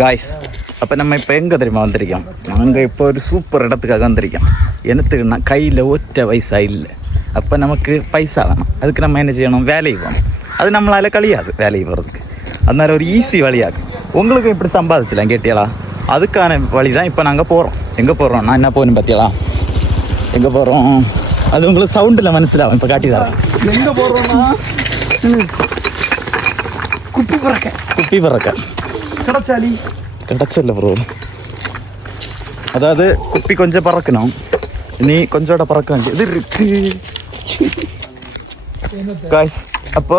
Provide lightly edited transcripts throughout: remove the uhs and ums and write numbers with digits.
Guys அப்போ நம்ம இப்போ எங்கே தெரியுமா வந்திருக்கோம்? நாங்கள் இப்போ ஒரு சூப்பர் இடத்துக்காக வந்திருக்கோம். என்னத்துக்குன்னா கையில் ஒற்ற பைசா இல்லை. அப்போ நமக்கு பைசா வேணும். அதுக்கு நம்ம என்ன செய்யணும்? வேலைக்கு போகணும். அது நம்மளால் கழியாது வேலைக்கு போகிறதுக்கு. அதனால ஒரு ஈஸி வழியாகும். உங்களுக்கு இப்படி சம்பாதிச்சலாம் கேட்டியலா? அதுக்கான வழி தான் இப்போ நாங்கள் போகிறோம். எங்கே போகிறோம்? நான் என்ன போகணும் பார்த்தியலா? எங்கே போகிறோம்? அது உங்களுக்கு சவுண்டில் மனசிலாகும். இப்போ காட்டி தரேன். எங்கே போகிறோம்னா குப்பி பறக்க கிடச்சல ப்ரோ. அதாவது குப்பி கொஞ்சம் பறக்கணும். இனி கொஞ்சோட பறக்க வேண்டியது இருக்கு காய்ஸ். அப்போ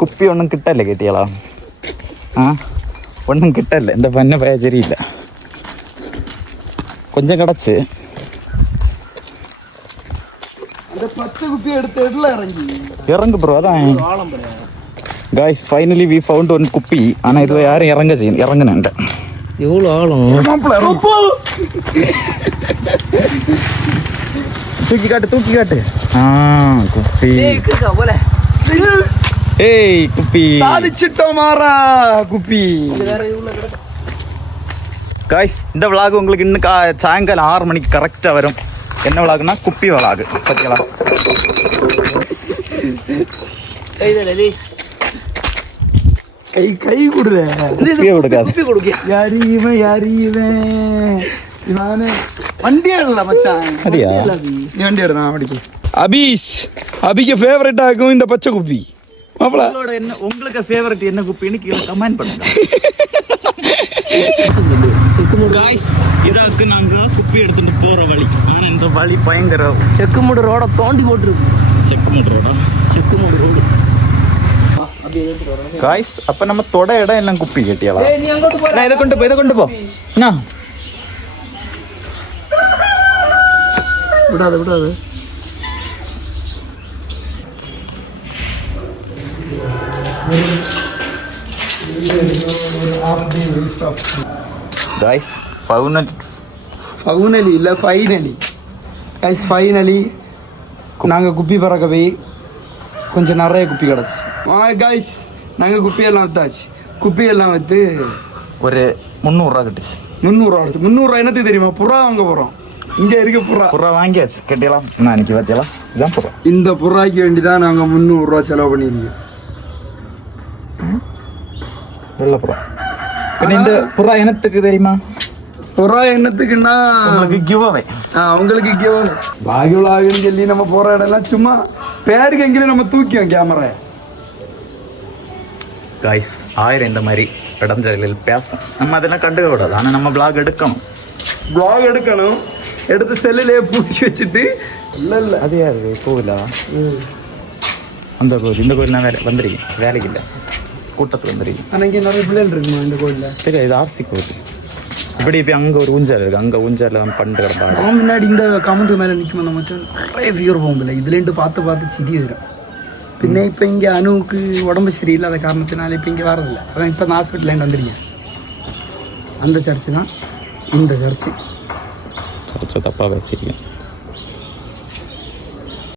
குப்பி ஒன்றும் கிட்டல கேட்டியலா? ஒன்றும் கிட்டல. இந்த பண்ண பய சரியில்லை. கொஞ்சம் கிடச்சி இறங்கு ப்ரோ. அதான் guys finally we found one குப்பி. ஆனால் இதில் யாரும் இறங்குனேன். எவ்வளோ ஆழம்? தூக்கி காட்டு. குப்பி. ஏய் குப்பி சாதிச்சிட்டோம் மாறா குப்பி. காய்ஸ் இந்த விளாக் உங்களுக்கு இன்னும் சாயங்காலம் 6 மணிக்கு கரெக்டாக வரும். என்ன விளாகுனா குப்பி விளாகு. பார்த்தீங்களா? கை கொடுக்காது. வண்டி ஆடல மச்சான். அதியா நீ வண்டி ஆடுறா படிக்க. அபிக்கு ஃபேவரட் ஆகும் இந்த பச்சை குப்பி. மாப்பிள என்ன உங்களுக்கு ஃபேவரட் என்ன குப்பின்னு கீழே கமெண்ட் பண்ணுங்க. காய்ஸ் இதாக்கு நாங்கள் குப்பி எடுத்துட்டு போகிற வழி. ஆனால் இந்த வழி பயங்கர செக்குமுடு ரோட தோண்டி போட்டுருக்கு. செக்குமுடு ரோடு காய்ஸ். அப்போ நம்ம தொட இடம் எல்லாம் குப்பி கேட்டியாலா? இதை கொண்டு போ. என்ன விடாது. காய்ஸ் ஃபைனலி நாங்கள் குப்பி பறக்க போய் கொஞ்சம் நிறைய குப்பி கிடச்சி. காய்ஸ் நாங்கள் குப்பியெல்லாம் விற்றாச்சு. குப்பியெல்லாம் விற்று ஒரு 300 ரூபா கட்டுச்சு. 300 ரூபா என்னத்துக்கு தெரியுமா? புறா வாங்க போகிறோம். இங்கே இருக்க புறா வாங்கியாச்சு. கட்டியலாம். நான் இன்னைக்கு பார்த்தியலாம். இதுதான் புறா. இந்த புறாய்க்கு வேண்டி தான் நாங்கள் 300 ரூபா செலவு பண்ணியிருக்கோம். வெள்ளை புறா. இந்த புறா என்னத்துக்கு தெரியுமா? புறா என்னத்துக்குன்னா உங்களுக்கு கிவ் அவே பாகிலாகுன்னு சொல்லி நம்ம போகிற இடம்லாம் சும்மா பேருக்கு எங்கேயும் நம்ம தூக்கியோம் கேமரா. காய்ஸ் 1000 இந்த மாதிரி இடஞ்சலில் பேசும். நம்ம அதெல்லாம் கண்டுக்க கூடாது. ஆனால் நம்ம பிளாக் எடுக்கணும். எடுத்து செல்லிலே பூட்டி வச்சுட்டு. இல்லை அது யாரு கோவிலா? அந்த கோவில். இந்த கோவில் நான் வந்திருக்கேன். வேலைக்கு இல்லை, கூட்டத்துக்கு வந்திருக்கேன். ஆனால் இங்கே நிறைய பிள்ளைகள் இருக்குமா இந்த கோவிலில்? சரி, இது ஆர்சி கோவில். இப்படி இப்போ அங்கே ஒரு ஊஞ்சால் இருக்குது. அங்கே ஊஞ்சாலில் நம்ம பண்ணிட்டு கிடப்பாங்க. முன்னாடி இந்த கமெண்ட் மேலே நிற்கும் அந்த மச்சான் நிறைய வியூர் போகும்ல. இதுலேருந்து பார்த்து சிரி வரும். பின்ன இப்போ இங்கே அணுவுக்கு உடம்பு சரியில்லாத காரணத்தினால இப்போ இங்கே வரதில்லை. அதான் இப்போ நான் ஹாஸ்பிட்டலேருந்து வந்துருக்கேன். அந்த சர்ச்சு தான் இந்த சர்ச்சு. தப்பாக பேசியிருக்கேன்.